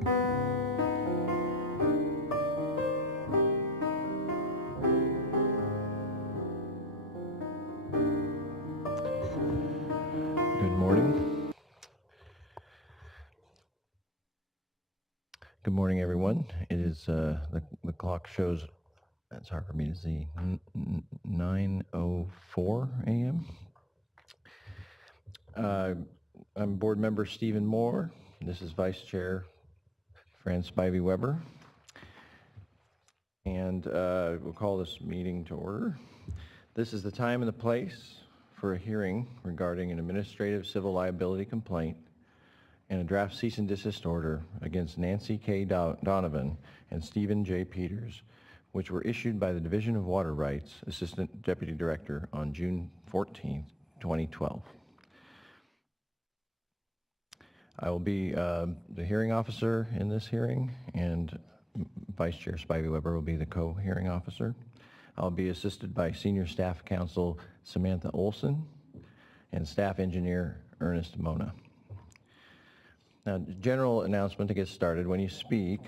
Good morning. Good morning, everyone. It is the clock shows. That's hard for me to see. 9:04 a.m. I'm Board Member Stephen Moore. This is Vice Chair Fran Spivey Weber, and we'll call this meeting to order. This is the time and the place for a hearing regarding an administrative civil liability complaint and a draft cease and desist order against Nancy K. Donovan and Stephen J. Peters, which were issued by the Division of Water Rights Assistant Deputy Director on June 14, 2012. I will be the hearing officer in this hearing, and Vice Chair Spivey Weber will be the co-hearing officer. I'll be assisted by Senior Staff Counsel Samantha Olson and Staff Engineer Ernest Mona. Now, general announcement to get started. When you speak,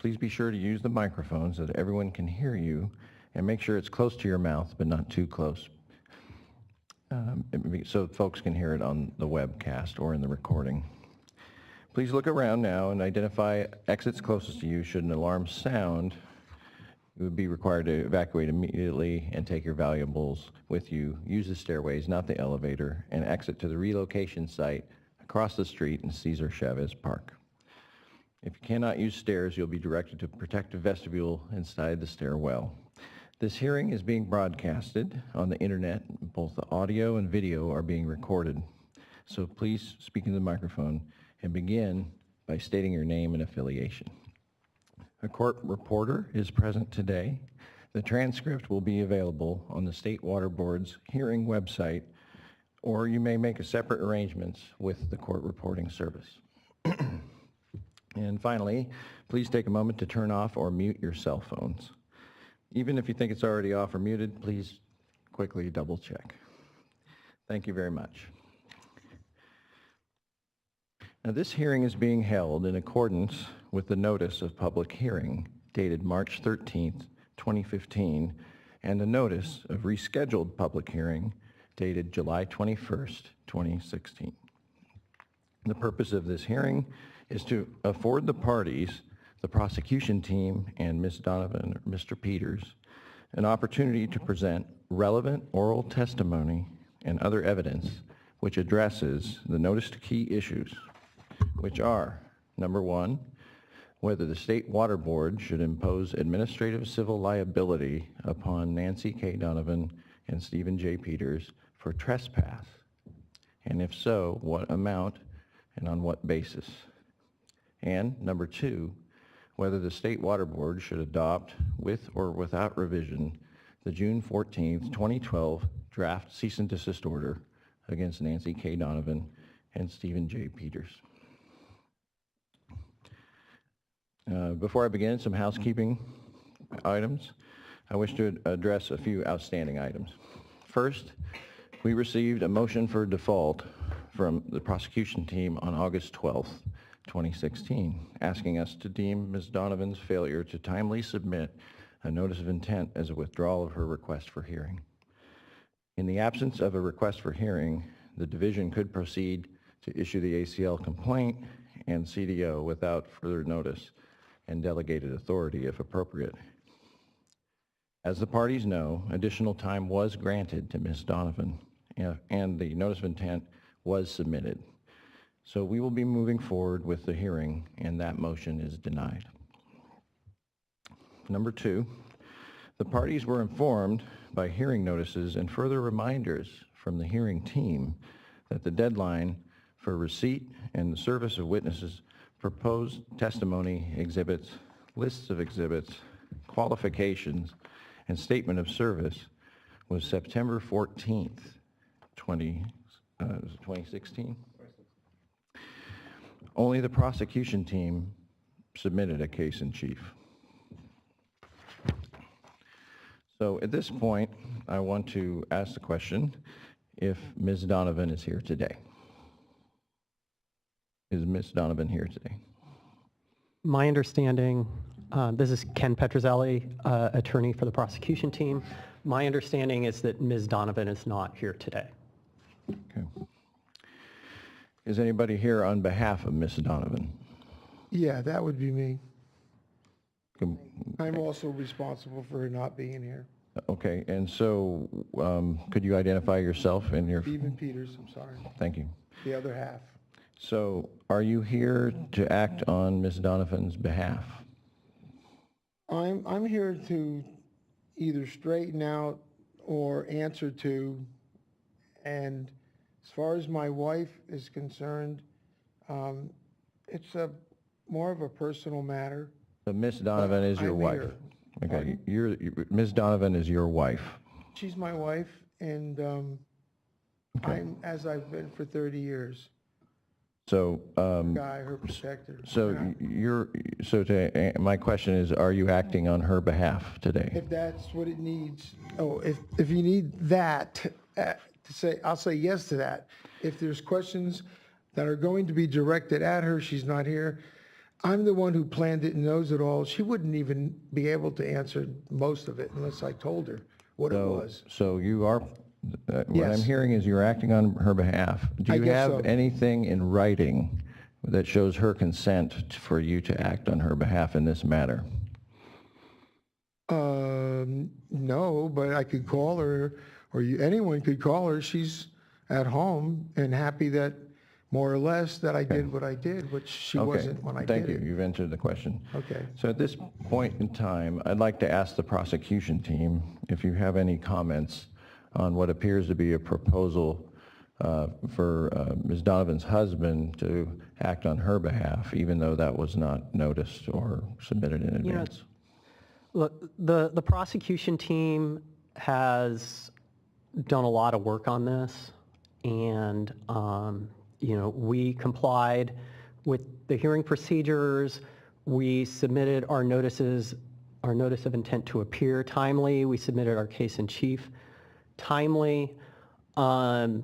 please be sure to use the microphone so that everyone can hear you, and make sure it's close to your mouth, but not too close, so folks can hear it on the webcast or in the recording. Please look around now and identify exits closest to you. Should an alarm sound, you would be required to evacuate immediately and take your valuables with you. Use the stairways, not the elevator, and exit to the relocation site across the street in Cesar Chavez Park. If you cannot use stairs, you'll be directed to a protective vestibule inside the stairwell. This hearing is being broadcasted on the internet. Both the audio and video are being recorded. So please speak into the microphone and begin by stating your name and affiliation. A court reporter is present today. The transcript will be available on the State Water Board's hearing website, or you may make a separate arrangements with the court reporting service. And finally, please take a moment to turn off or mute your cell phones. Even if you think it's already off or muted, please quickly double check. Thank you very much. Now, this hearing is being held in accordance with the notice of public hearing dated March 13th, 2015, and the notice of rescheduled public hearing dated July 21st, 2016. The purpose of this hearing is to afford the parties, the prosecution team, and Ms. Donovan or Mr. Peters, an opportunity to present relevant oral testimony and other evidence which addresses the noticed key issues, which are, number one, whether the State Water Board should impose administrative civil liability upon Nancy K. Donovan and Stephen J. Peters for trespass, and if so, what amount and on what basis. And number two, whether the State Water Board should adopt, with or without revision, the June 14th, 2012 draft cease and desist order against Nancy K. Donovan and Stephen J. Peters. Before I begin, some housekeeping items. I wish to address a few outstanding items. First, we received a motion for default from the prosecution team on August 12th, 2016, asking us to deem Ms. Donovan's failure to timely submit a notice of intent as a withdrawal of her request for hearing. In the absence of a request for hearing, the division could proceed to issue the ACL complaint and CDO without further notice and delegated authority if appropriate. As the parties know, additional time was granted to Ms. Donovan, and the notice of intent was submitted. So we will be moving forward with the hearing, and that motion is denied. Number two, the parties were informed by hearing notices and further reminders from the hearing team that the deadline for receipt and the service of witnesses, proposed testimony exhibits, lists of exhibits, qualifications, and statement of service was September 14th, 2016. Only the prosecution team submitted a case in chief. So at this point, I want to ask the question if Ms. Donovan is here today. Is Ms. Donovan here today? My understanding, this is Ken Petrozelli, attorney for the prosecution team. My understanding is that Ms. Donovan is not here today. Okay. Is anybody here on behalf of Ms. Donovan? Yeah, that would be me. Com- I'm also responsible for her not being here. Okay, and so could you identify yourself and your... Stephen Peters, I'm sorry, Thank you. the other half. So are you here to act on Ms. Donovan's behalf? I'm here to either straighten out or answer to, and as far as my wife is concerned, it's more of a personal matter. So Ms. Donovan is your I'm wife? here. Okay, Ms. Donovan is your wife? She's my wife, and Okay. as I've been for 30 years, So, guy, her protector. my question is, are you acting on her behalf today? If that's what it needs, if you need that, to say, I'll say yes to that. If there's questions that are going to be directed at her, she's not here. I'm the one who planned it and knows it all. She wouldn't even be able to answer most of it unless I told her what it was. So you are, what I'm Yes. hearing is you're acting on her behalf. Do I you guess have so. anything in writing that shows her consent for you to act on her behalf in this matter? No, but I could call her, or anyone could call her. She's at home and happy that, more or less, that I did what I did, which she Okay, wasn't when I did thank it. you. You've answered the question. Okay. So at this point in time, I'd like to ask the prosecution team if you have any comments on what appears to be a proposal for Ms. Donovan's husband to act on her behalf, even though that was not noticed or submitted in You know, advance. Look, the prosecution team has done a lot of work on this, and we complied with the hearing procedures. We submitted our notice of intent to appear timely. We submitted our case in chief timely. The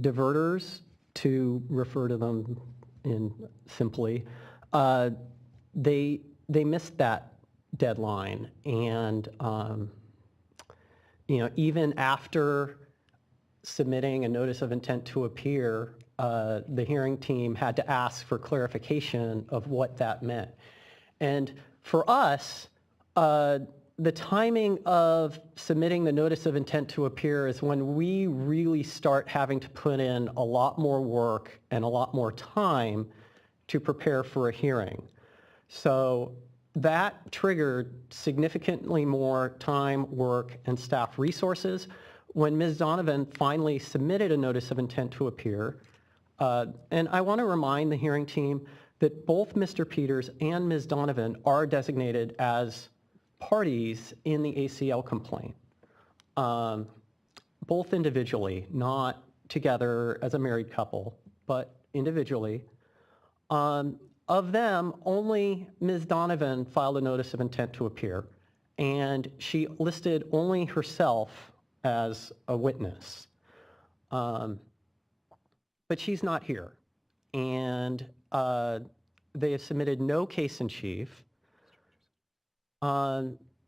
diverters, to refer to them in simply, they missed that deadline, and even after submitting a notice of intent to appear, the hearing team had to ask for clarification of what that meant. And for us, the timing of submitting the notice of intent to appear is when we really start having to put in a lot more work and a lot more time to prepare for a hearing. So that triggered significantly more time, work, and staff resources. When Ms. Donovan finally submitted a notice of intent to appear, and I want to remind the hearing team that both Mr. Peters and Ms. Donovan are designated as parties in the ACL complaint, both individually, not together as a married couple, but individually. Of them, only Ms. Donovan filed a notice of intent to appear, and she listed only herself as a witness. But she's not here, and they have submitted no case in chief.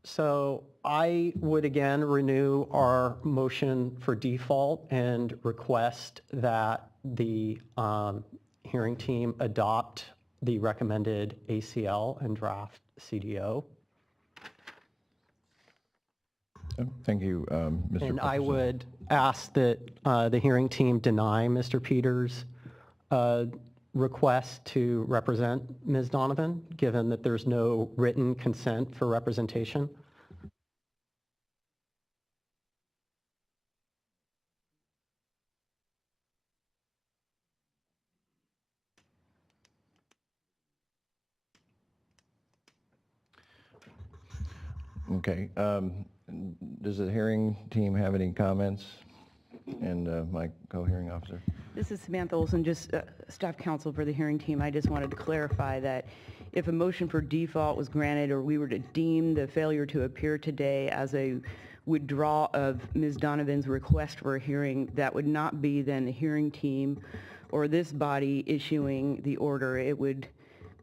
So I would again renew our motion for default and request that the hearing team adopt the recommended ACL and draft CDO. Thank you, Mr. And I Professor. would ask that the hearing team deny Mr. Peters' request to represent Ms. Donovan, given that there's no written consent for representation. Okay. Does the hearing team have any comments? And my co-hearing officer? This is Samantha Olson, just staff counsel for the hearing team. I just wanted to clarify that if a motion for default was granted or we were to deem the failure to appear today as a withdrawal of Ms. Donovan's request for a hearing, that would not be then the hearing team or this body issuing the order. It would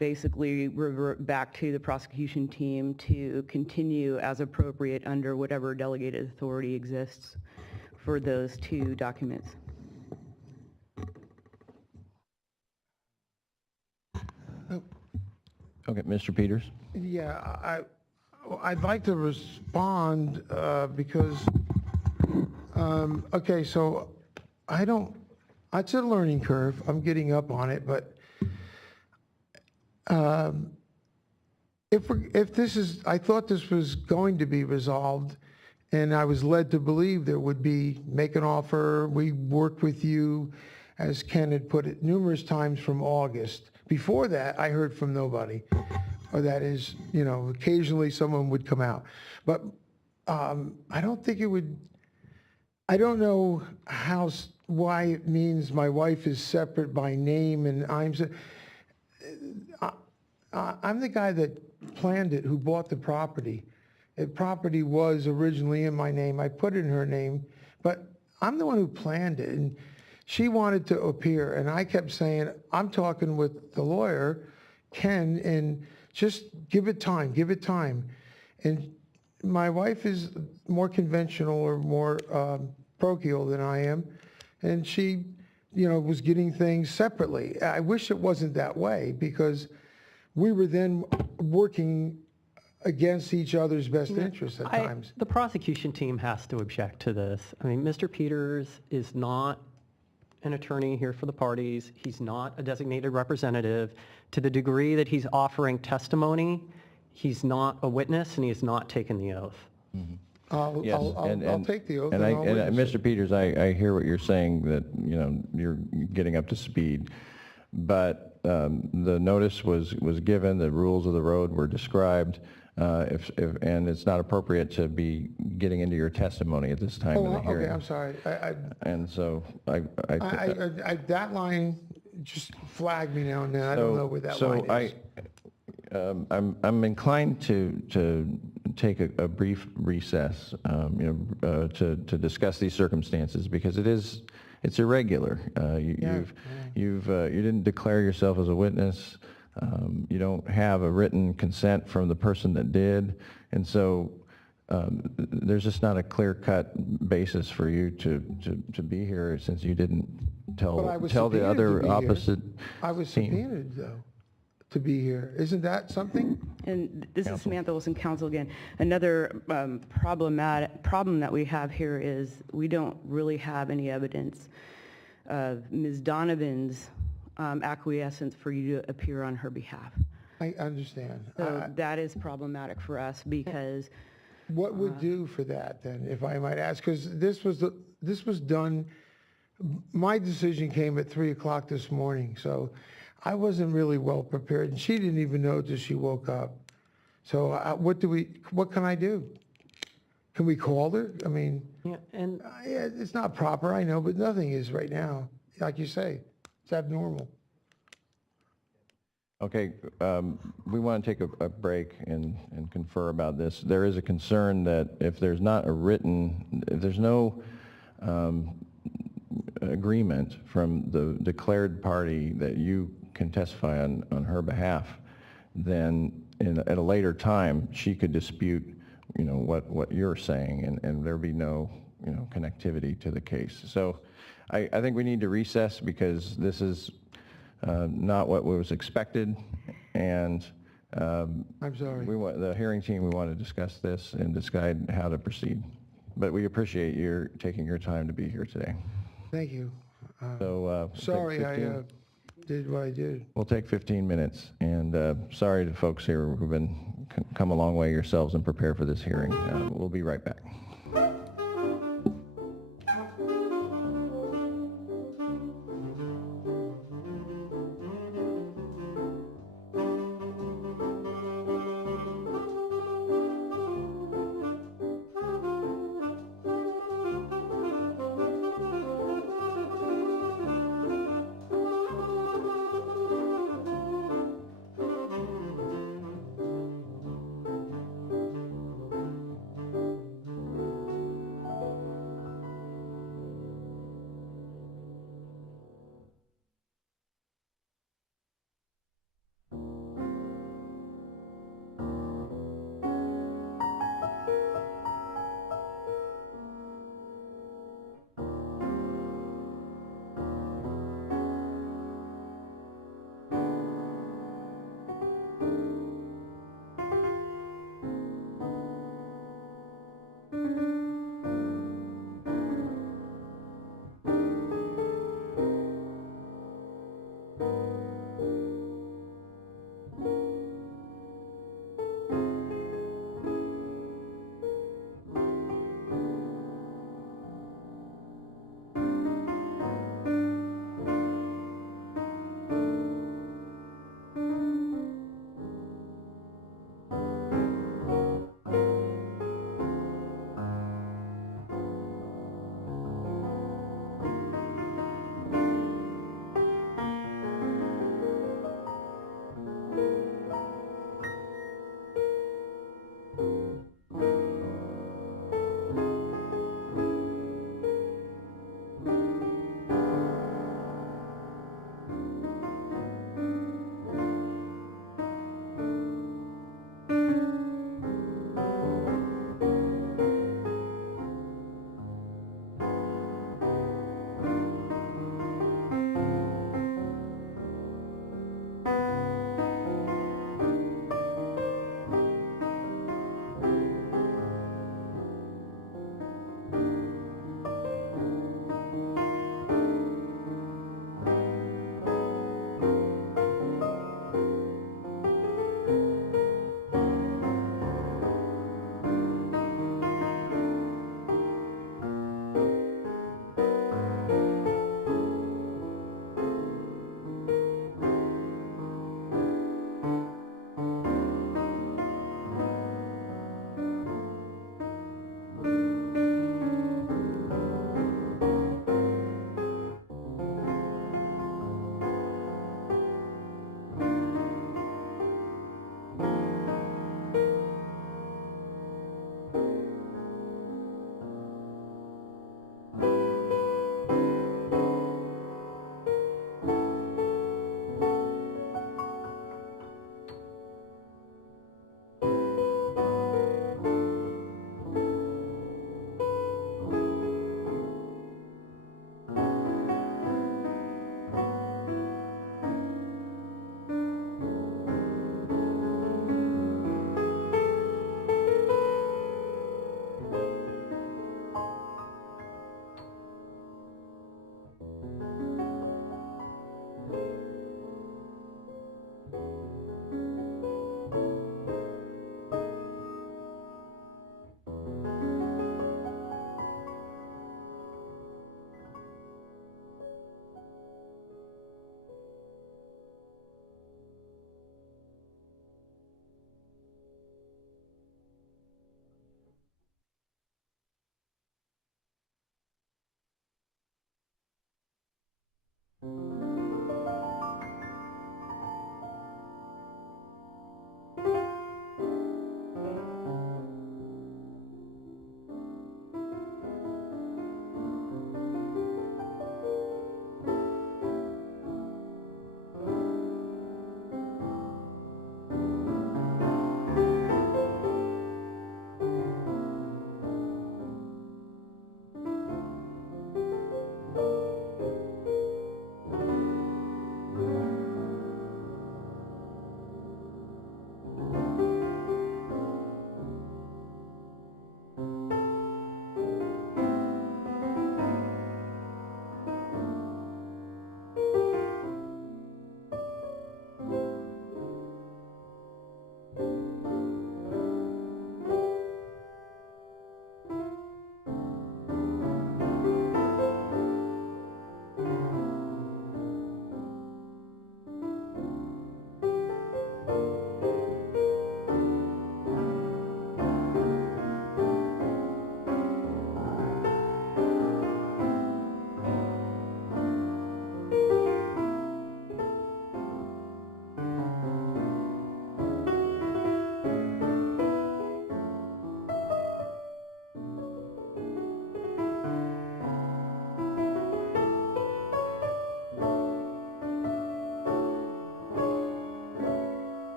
basically revert back to the prosecution team to continue as appropriate under whatever delegated authority exists for those two documents. Okay, Mr. Peters? Yeah, I'd like to respond because, okay, so it's a learning curve. I'm getting up on it, but if this is, I thought this was going to be resolved, and I was led to believe there would be, make an offer, we worked with you, as Ken had put it numerous times from August. Before that, I heard from nobody. Or that is, occasionally someone would come out. But I don't think it would, I don't know why it means my wife is separate by name and I'm the guy that planned it, who bought the property. The property was originally in my name. I put it in her name, but I'm the one who planned it. And she wanted to appear, and I kept saying, I'm talking with the lawyer, Ken, and just give it time, give it time. And my wife is more conventional or more parochial than I am, and she, was getting things separately. I wish it wasn't that way, because we were then working against each other's best interests at times. The prosecution team has to object to this. I mean, Mr. Peters is not an attorney here for the parties. He's not a designated representative. To the degree that he's offering testimony, he's not a witness and he has not taken the oath. I'll take the oath. And I'll witness Mr. Peters, I hear what you're saying, that, you're getting up to speed. But the notice was given, the rules of the road were described, and it's not appropriate to be getting into your testimony at this time in the hearing. Okay, I'm sorry. And so That line just flagged me now and then. I don't know where that line is. I'm inclined to take a brief recess, to discuss these circumstances, because it's irregular. You didn't declare yourself as a witness. You don't have a written consent from the person that did, and so there's just not a clear-cut basis for you to be here, since you didn't tell the other opposite team. I was subpoenaed, though, to be here. Isn't that something? And this is Samantha Wilson, counsel again. Another problem that we have here is we don't really have any evidence of Ms. Donovan's acquiescence for you to appear on her behalf. I understand. So that is problematic for us, because What would do for that, then, if I might ask? Because this was done, my decision came at 3 o'clock this morning, so I wasn't really well prepared, and she didn't even know till she woke up. So what can I do? Can we call her? I mean, it's not proper, I know, but nothing is right now. Like you say, it's abnormal. Okay, we want to take a break and confer about this. There is a concern that if there's no agreement from the declared party that you can testify on her behalf, then at a later time, she could dispute, what you're saying, and there'd be no, connectivity to the case. So I think we need to recess, because this is not what was expected, and I'm sorry. the hearing team, we want to discuss this and decide how to proceed. But we appreciate your taking your time to be here today. Thank you. So Sorry I did what I did. we'll take 15 minutes, and sorry to folks here who've come a long way yourselves and prepare for this hearing. We'll be right back.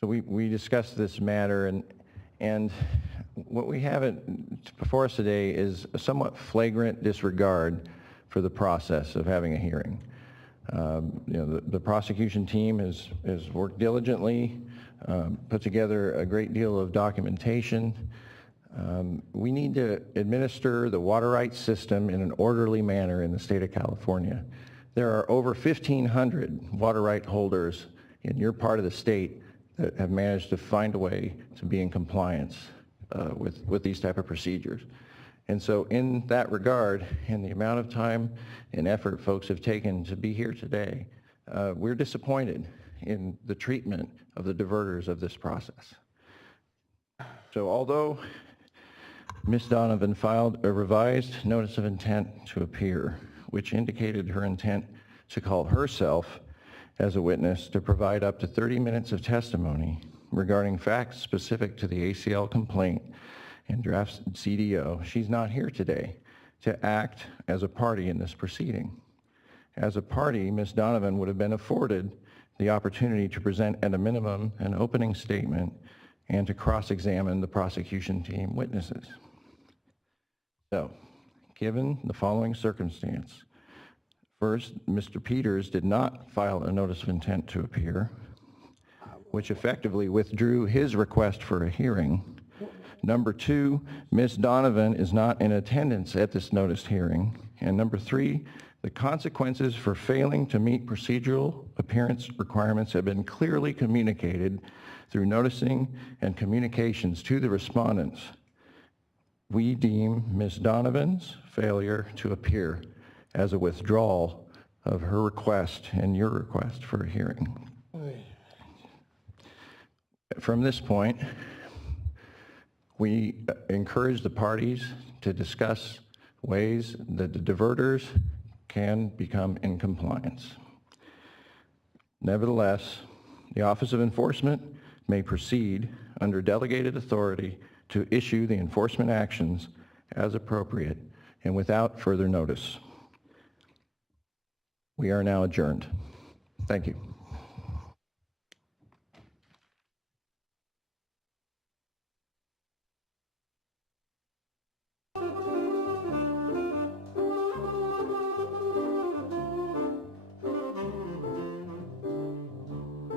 So we discussed this matter, and what we have before us today is a somewhat flagrant disregard for the process of having a hearing. The prosecution team has worked diligently, put together a great deal of documentation. We need to administer the water rights system in an orderly manner in the state of California. There are over 1,500 water right holders in your part of the state that have managed to find a way to be in compliance with these type of procedures. And so in that regard, and the amount of time and effort folks have taken to be here today, we're disappointed in the treatment of the diverters of this process. So although Ms. Donovan filed a revised notice of intent to appear, which indicated her intent to call herself as a witness to provide up to 30 minutes of testimony regarding facts specific to the ACL complaint and draft CDO, she's not here today to act as a party in this proceeding. As a party, Ms. Donovan would have been afforded the opportunity to present at a minimum an opening statement and to cross-examine the prosecution team witnesses. So, given the following circumstance, first, Mr. Peters did not file a notice of intent to appear, which effectively withdrew his request for a hearing. Number two, Ms. Donovan is not in attendance at this noticed hearing. And number three, the consequences for failing to meet procedural appearance requirements have been clearly communicated through noticing and communications to the respondents. We deem Ms. Donovan's failure to appear as a withdrawal of her request and your request for a hearing. From this point, we encourage the parties to discuss ways that the diverters can become in compliance. Nevertheless, the Office of Enforcement may proceed under delegated authority to issue the enforcement actions as appropriate and without further notice. We are now adjourned. Thank you.